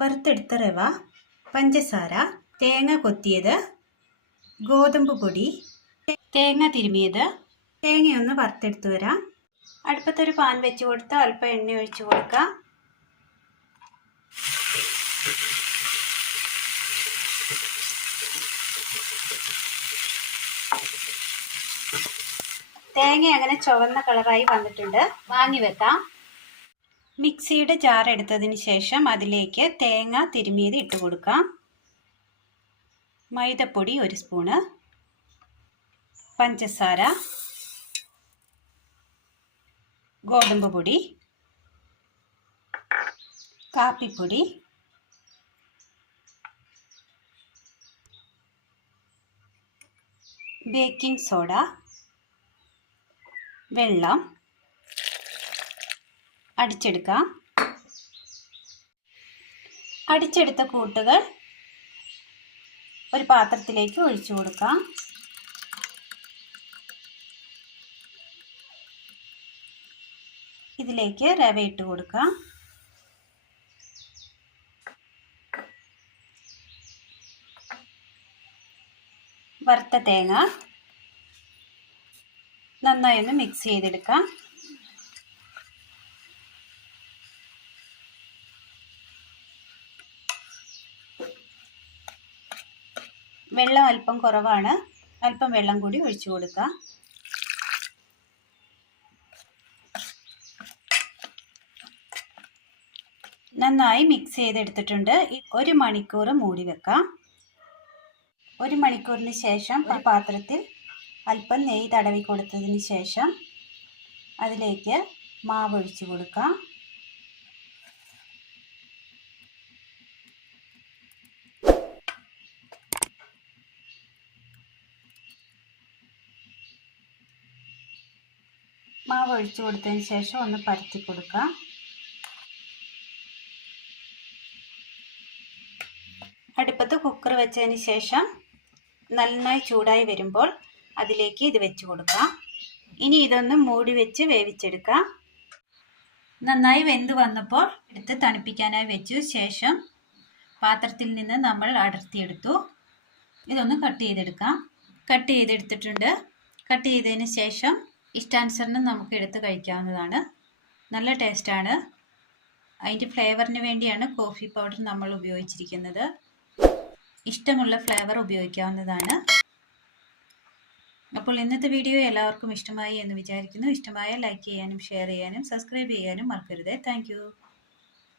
വറുത്തെടുത്ത റവ പഞ്ചസാര തേങ്ങ കൊത്തിയത് ഗോതമ്പ് പൊടി തേങ്ങ തിരുമിയത് തേങ്ങയൊന്ന് വറുത്തെടുത്ത് വരാം. അടുപ്പത്തൊരു പാൻ വെച്ച് കൊടുത്ത് അല്പം എണ്ണ ഒഴിച്ചു കൊടുക്കാം. തേങ്ങ അങ്ങനെ ചുവന്ന കളറായി വന്നിട്ടുണ്ട്. വാങ്ങി വെക്കാം. മിക്സിയുടെ ജാർ എടുത്തതിന് ശേഷം അതിലേക്ക് തേങ്ങ തിരുമിയത് ഇട്ട് കൊടുക്കാം. മൈദപ്പൊടി ഒരു സ്പൂണ്. പഞ്ചസാര. ഗോതമ്പ് പൊടി. കാപ്പിപ്പൊടി. Baking soda. വെള്ളം. അടിച്ചെടുക്കാം. അടിച്ചെടുത്ത കൂട്ടുകൾ ഒരു പാത്രത്തിലേക്ക് ഒഴിച്ചു കൊടുക്കാം. ഇതിലേക്ക് റവ ഇട്ട് കൊടുക്കാം. വറുത്ത തേങ്ങ നന്നായി ഒന്ന് മിക്സ് ചെയ്തെടുക്കാം. വെള്ളം അല്പം കുറവാണ്. അല്പം വെള്ളം കൂടി ഒഴിച്ചു കൊടുക്കുക. നന്നായി മിക്സ് ചെയ്തെടുത്തിട്ടുണ്ട്. ഒരു മണിക്കൂർ മൂടി വെക്കാം. ഒരു മണിക്കൂറിന് ശേഷം ഒരു പാത്രത്തിൽ അല്പം നെയ്യ് തടവി കൊടുത്തതിന് ശേഷം അതിലേക്ക് മാവ് ഒഴിച്ചു കൊടുക്കാം. മാവ് ഒഴിച്ചു കൊടുത്തതിന് ശേഷം ഒന്ന് പരത്തി കൊടുക്കുക അടുപ്പത്ത് കുക്കർ വെച്ചതിന് ശേഷം നന്നായി ചൂടായി വരുമ്പോൾ അതിലേക്ക് ഇത് വെച്ച് കൊടുക്കാം. ഇനി ഇതൊന്ന് മൂടി വെച്ച് വേവിച്ചെടുക്കാം. നന്നായി വെന്ത് വന്നപ്പോൾ എടുത്ത് തണുപ്പിക്കാനായി വെച്ചു. ശേഷം പാത്രത്തിൽ നിന്ന് നമ്മൾ അടർത്തിയെടുത്തു. ഇതൊന്ന് കട്ട് ചെയ്തെടുക്കാം. കട്ട് ചെയ്തെടുത്തിട്ടുണ്ട്. കട്ട് ചെയ്തതിന് ശേഷം ഇഷ്ടാനുസരണം നമുക്ക് എടുത്ത് കഴിക്കാവുന്നതാണ്. നല്ല ടേസ്റ്റാണ്. അതിന്റെ ഫ്ലേവറിന് വേണ്ടിയാണ് കോഫി പൗഡർ നമ്മൾ ഉപയോഗിച്ചിരിക്കുന്നത്. ഇഷ്ടമുള്ള ഫ്ലേവർ ഉപയോഗിക്കാവുന്നതാണ്. അപ്പോൾ ഇന്നത്തെ വീഡിയോ എല്ലാവർക്കും ഇഷ്ടമായി എന്ന് വിചാരിക്കുന്നു. ഇഷ്ടമായ ലൈക്ക് ചെയ്യാനും ഷെയർ ചെയ്യാനും സബ്സ്ക്രൈബ് ചെയ്യാനും മറക്കരുത്. താങ്ക്